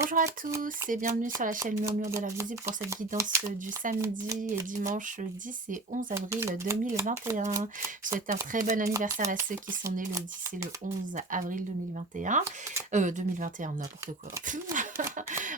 Bonjour à tous et bienvenue sur la chaîne Murmure de l'Invisible pour cette guidance du samedi et dimanche 10 et 11 avril 2021. Je souhaite un très bon anniversaire à ceux qui sont nés le 10 et le 11 avril 2021. 2021, n'importe quoi.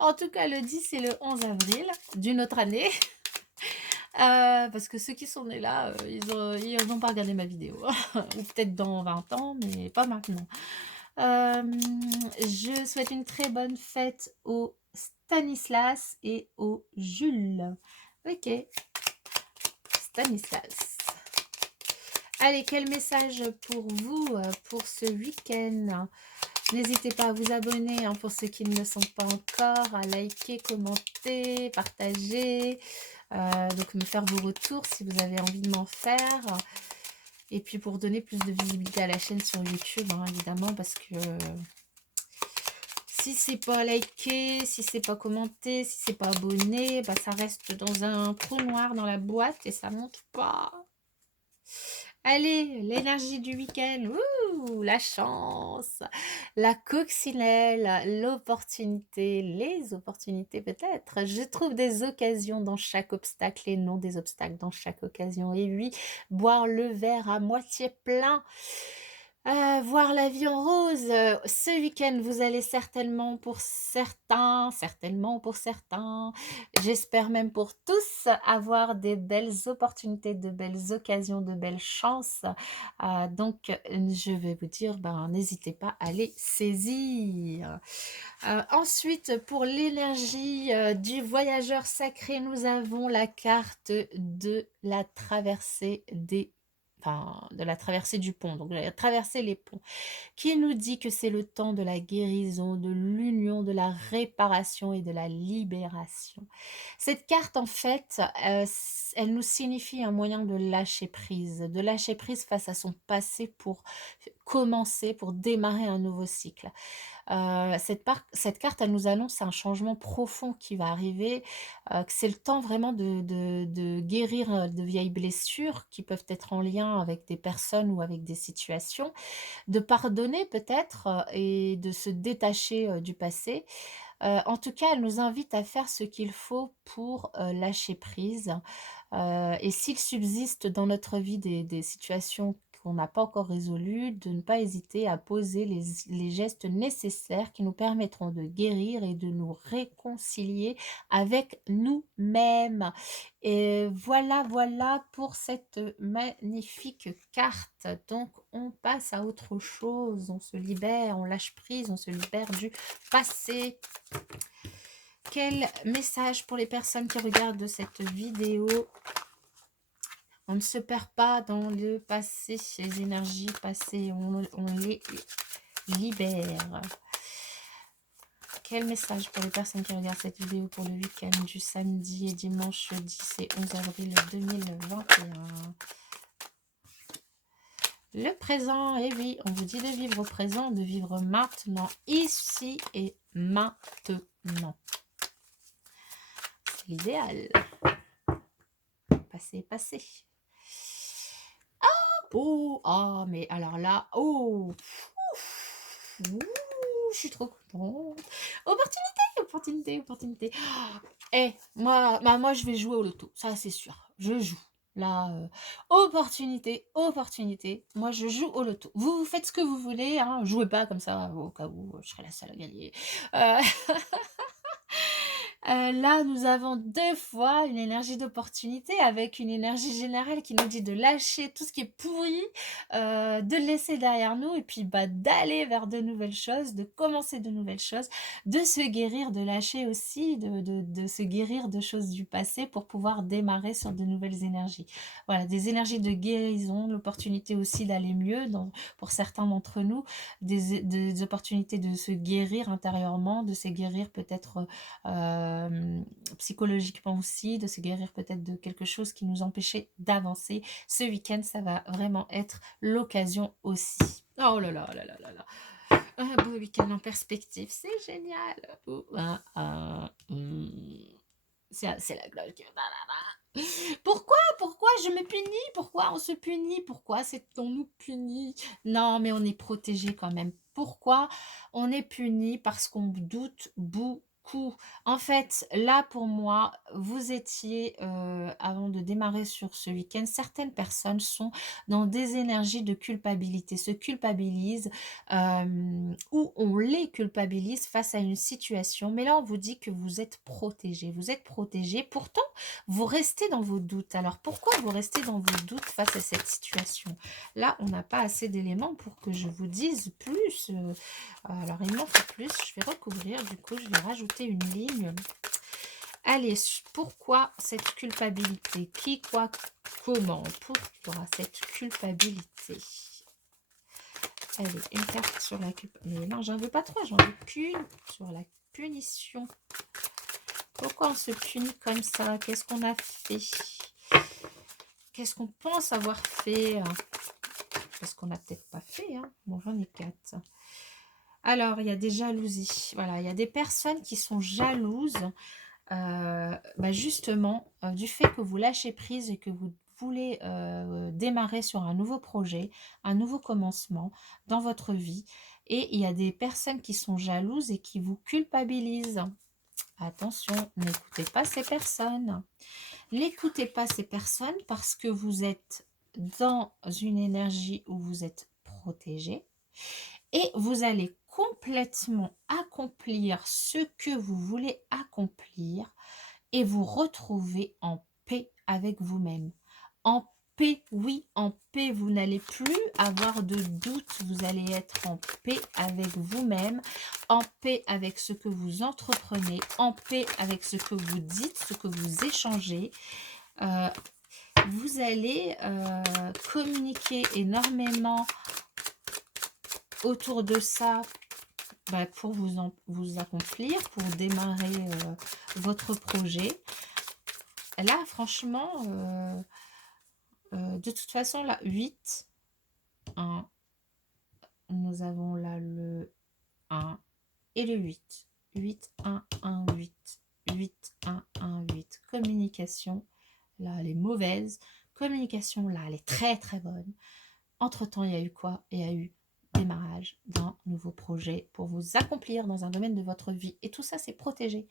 En tout cas, le 10 et le 11 avril d'une autre année. Parce que ceux qui sont nés là, ils n'ont pas regardé ma vidéo. Ou peut-être dans 20 ans, mais pas maintenant. Je souhaite une très bonne fête au Stanislas et au Jules. Ok, Stanislas. Allez, quel message pour vous pour ce week-end? N'hésitez pas à vous abonner hein, pour ceux qui ne le sont pas encore, à liker, commenter, partager, donc me faire vos retours si vous avez envie de m'en faire. Et puis pour donner plus de visibilité à la chaîne sur YouTube, hein, évidemment, parce que si c'est pas liké, si c'est pas commenté, si c'est pas abonné, bah ça reste dans un trou noir dans la boîte et ça monte pas. Allez, l'énergie du week-end, ouh, la chance, la coccinelle, l'opportunité, les opportunités peut-être. Je trouve des occasions dans chaque obstacle et non des obstacles dans chaque occasion. Et oui, boire le verre à moitié plein. Voir la vie en rose, ce week-end, vous allez certainement pour certains, j'espère même pour tous, avoir des belles opportunités, de belles occasions, de belles chances. Donc, je vais vous dire, ben, n'hésitez pas à les saisir. Ensuite, pour l'énergie du voyageur sacré, nous avons la carte de la traversée de la traversée du pont, donc traverser les ponts, qui nous dit que c'est le temps de la guérison, de l'union, de la réparation et de la libération. Cette carte, en fait, elle nous signifie un moyen de lâcher prise face à son passé pour commencer, pour démarrer un nouveau cycle. Cette carte, elle nous annonce un changement profond qui va arriver, que c'est le temps vraiment de guérir de vieilles blessures qui peuvent être en lien avec des personnes ou avec des situations, de pardonner peut-être et de se détacher du passé. En tout cas, elle nous invite à faire ce qu'il faut pour lâcher prise. Et s'il subsiste dans notre vie des situations qu'on n'a pas encore résolues, de ne pas hésiter à poser les gestes nécessaires qui nous permettront de guérir et de nous réconcilier avec nous-mêmes. Et voilà, voilà pour cette magnifique carte. Donc, on passe à autre chose. On se libère, on lâche prise, on se libère du passé. Quel message pour les personnes qui regardent cette vidéo? On ne se perd pas dans le passé, les énergies passées, on les libère. Quel message pour les personnes qui regardent cette vidéo pour le week-end du samedi et dimanche 10 et 11 avril 2021? Le présent, et oui, on vous dit de vivre au présent, de vivre maintenant, ici et maintenant. C'est l'idéal. Passé, passé. Oh, ah, mais alors là, oh, ouh, je suis trop contente. Opportunité. Eh, moi, je vais jouer au loto, ça c'est sûr. Je joue. Là, opportunité. Moi, je joue au loto. Vous faites ce que vous voulez, hein. Jouez pas comme ça au cas où je serai la seule à gagner. Euh, Là, nous avons 2 fois une énergie d'opportunité avec une énergie générale qui nous dit de lâcher tout ce qui est pourri, de le laisser derrière nous et puis bah, d'aller vers de nouvelles choses, de commencer de nouvelles choses, de se guérir, de lâcher aussi, de se guérir de choses du passé pour pouvoir démarrer sur de nouvelles énergies. Voilà, des énergies de guérison, l'opportunité aussi d'aller mieux pour certains d'entre nous, des opportunités de se guérir intérieurement, de se guérir peut-être psychologiquement aussi, de se guérir peut-être de quelque chose qui nous empêchait d'avancer. Ce week-end, ça va vraiment être l'occasion aussi. Oh là là là là là là. Un beau week-end en perspective, c'est génial. C'est la cloche. Pourquoi? Pourquoi je me punis? Pourquoi on se punit? Pourquoi on nous punit? Non, mais on est protégé quand même. Pourquoi on est puni? Parce qu'on doute beaucoup. En fait, là, pour moi, vous étiez, avant de démarrer sur ce week-end, certaines personnes sont dans des énergies de culpabilité, se culpabilisent, ou on les culpabilise face à une situation. Mais là, on vous dit que vous êtes protégés. Vous êtes protégés. Pourtant, vous restez dans vos doutes. Alors pourquoi vous restez dans vos doutes face à cette situation? Là, on n'a pas assez d'éléments pour que je vous dise plus. Alors il m'en faut plus. Je vais recouvrir. Du coup, je vais rajouter une ligne. Allez, pourquoi cette culpabilité? Qui, quoi, comment? Pourquoi cette culpabilité? Allez, une carte sur la culpabilité. Mais non, j'en veux pas trois, j'en veux qu'une sur la punition. Pourquoi on se punit comme ça? Qu'est-ce qu'on a fait? Qu'est-ce qu'on pense avoir fait? Parce qu'on n'a peut-être pas fait. Hein. Bon, j'en ai 4. Alors, il y a des jalousies. Voilà, il y a des personnes qui sont jalouses, justement, du fait que vous lâchez prise et que vous voulez démarrer sur un nouveau projet, un nouveau commencement dans votre vie. Et il y a des personnes qui sont jalouses et qui vous culpabilisent. Attention, n'écoutez pas ces personnes. N'écoutez pas ces personnes parce que vous êtes dans une énergie où vous êtes protégé et vous allez complètement accomplir ce que vous voulez accomplir et vous retrouver en paix avec vous-même. En paix, oui, en paix, vous n'allez plus avoir de doute, vous allez être en paix avec vous-même, en paix avec ce que vous entreprenez, en paix avec ce que vous dites, ce que vous échangez. Vous allez communiquer énormément autour de ça pour vous accomplir, pour démarrer votre projet. Là, franchement, de toute façon, là, 8, 1, nous avons là le 1 et le 8. 8, 1, 1, 8. 8, 1, 1, 8. Communication, là, elle est mauvaise. Communication, là, elle est très, très bonne. Entre-temps, il y a eu quoi? Il y a eu démarrage d'un nouveau projet pour vous accomplir dans un domaine de votre vie. Et tout ça, c'est protégé.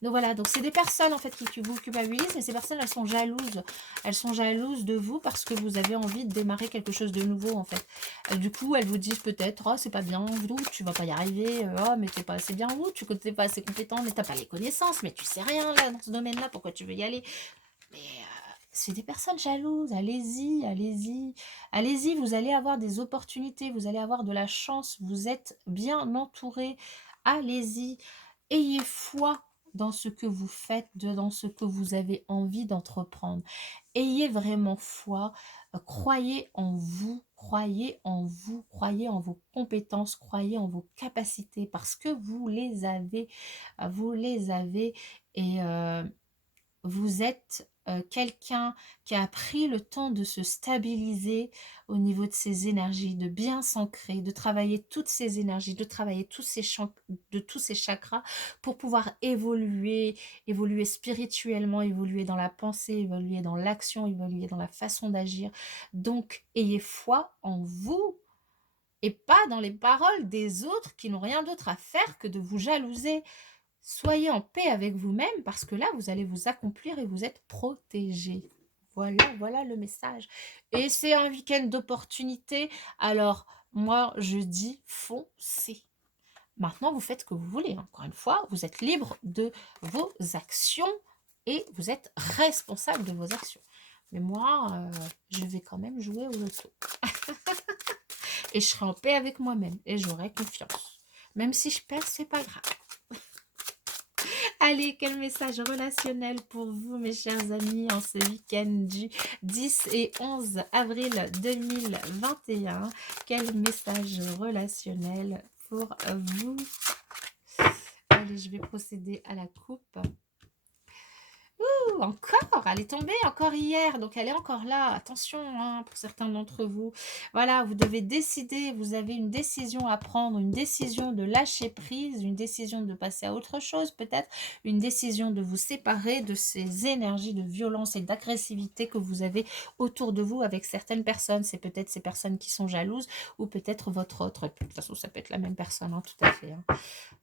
Donc voilà, donc c'est des personnes en fait qui vous culpabilisent, mais ces personnes, elles sont jalouses. Elles sont jalouses de vous parce que vous avez envie de démarrer quelque chose de nouveau en fait. Du coup, elles vous disent peut-être, oh c'est pas bien, ou tu vas pas y arriver, oh mais t'es pas assez bien, ou tu n'es pas assez compétent, mais t'as pas les connaissances, mais tu sais rien là dans ce domaine-là, pourquoi tu veux y aller? Mais c'est des personnes jalouses, allez-y, allez-y, allez-y, vous allez avoir des opportunités, vous allez avoir de la chance, vous êtes bien entouré, allez-y, ayez foi dans ce que vous faites, dans ce que vous avez envie d'entreprendre. Ayez vraiment foi, croyez en vous, croyez en vous, croyez en vos compétences, croyez en vos capacités, parce que vous les avez et vous êtes quelqu'un qui a pris le temps de se stabiliser au niveau de ses énergies, de bien s'ancrer, de travailler toutes ses énergies, de travailler de tous ses chakras pour pouvoir évoluer, évoluer spirituellement, évoluer dans la pensée, évoluer dans l'action, évoluer dans la façon d'agir. Donc, ayez foi en vous et pas dans les paroles des autres qui n'ont rien d'autre à faire que de vous jalouser. Soyez en paix avec vous-même parce que là, vous allez vous accomplir et vous êtes protégé. Voilà, voilà le message. Et c'est un week-end d'opportunité. Alors, moi, je dis foncez. Maintenant, vous faites ce que vous voulez. Encore une fois, vous êtes libre de vos actions et vous êtes responsable de vos actions. Mais moi, je vais quand même jouer au loto. Et je serai en paix avec moi-même et j'aurai confiance. Même si je perds, c'est pas grave. Allez, quel message relationnel pour vous, mes chers amis, en ce week-end du 10 et 11 avril 2021. Quel message relationnel pour vous? Allez, je vais procéder à la coupe. Ouh, encore! elle est tombée encore hier, donc elle est encore là. Attention, hein, pour certains d'entre vous. Voilà, vous devez décider, vous avez une décision à prendre, une décision de lâcher prise, une décision de passer à autre chose, peut-être une décision de vous séparer de ces énergies de violence et d'agressivité que vous avez autour de vous avec certaines personnes. C'est peut-être ces personnes qui sont jalouses ou peut-être votre autre. De toute façon, ça peut être la même personne, hein, tout à fait. Hein.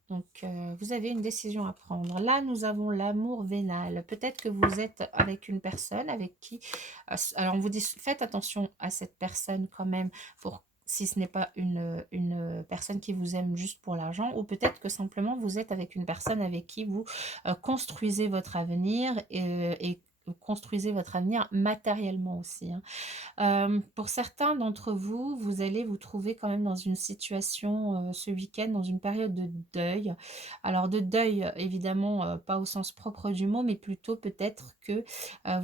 Donc, vous avez une décision à prendre. Là, nous avons l'amour vénal. Peut-être que vous êtes avec une personne avec qui... alors, on vous dit, faites attention à cette personne quand même, pour si ce n'est pas une personne qui vous aime juste pour l'argent, ou peut-être que simplement vous êtes avec une personne avec qui vous construisez votre avenir et construisez votre avenir matériellement aussi. Hein. Pour certains d'entre vous, vous allez vous trouver quand même dans une situation, ce week-end, dans une période de deuil. Alors de deuil, évidemment, pas au sens propre du mot, mais plutôt peut-être que,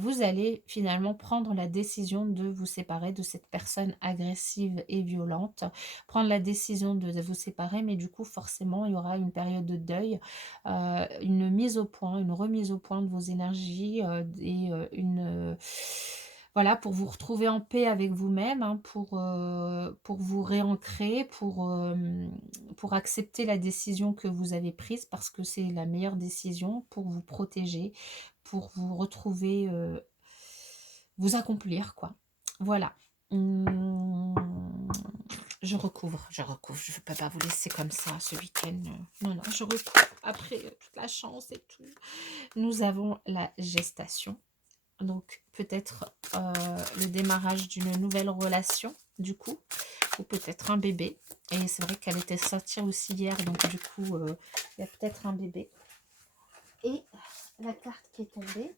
vous allez finalement prendre la décision de vous séparer de cette personne agressive et violente. Prendre la décision de vous séparer, mais du coup, forcément, il y aura une période de deuil, une mise au point, une remise au point de vos énergies, et voilà, pour vous retrouver en paix avec vous-même, hein, pour vous réancrer, pour accepter la décision que vous avez prise parce que c'est la meilleure décision pour vous protéger, pour vous retrouver, vous accomplir, quoi. Voilà. Mmh, je recouvre, je ne peux pas vous laisser comme ça ce week-end. Non, non, je recouvre après toute la chance et tout. Nous avons la gestation. Donc peut-être le démarrage d'une nouvelle relation du coup, ou peut-être un bébé. Et c'est vrai qu'elle était sortie aussi hier, donc du coup il y a peut-être un bébé. Et la carte qui est tombée,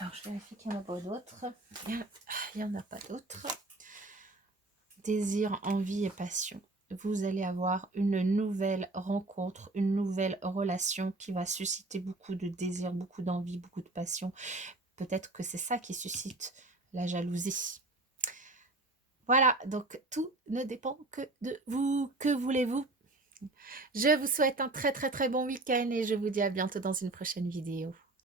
alors je vérifie qu'il n'y en a pas d'autres. Il n'y en a pas d'autres. Désir, envie et passion. Vous allez avoir une nouvelle rencontre, une nouvelle relation qui va susciter beaucoup de désir, beaucoup d'envie, beaucoup de passion. Peut-être que c'est ça qui suscite la jalousie. Voilà, donc tout ne dépend que de vous. Que voulez-vous? Je vous souhaite un très très très bon week-end et je vous dis à bientôt dans une prochaine vidéo.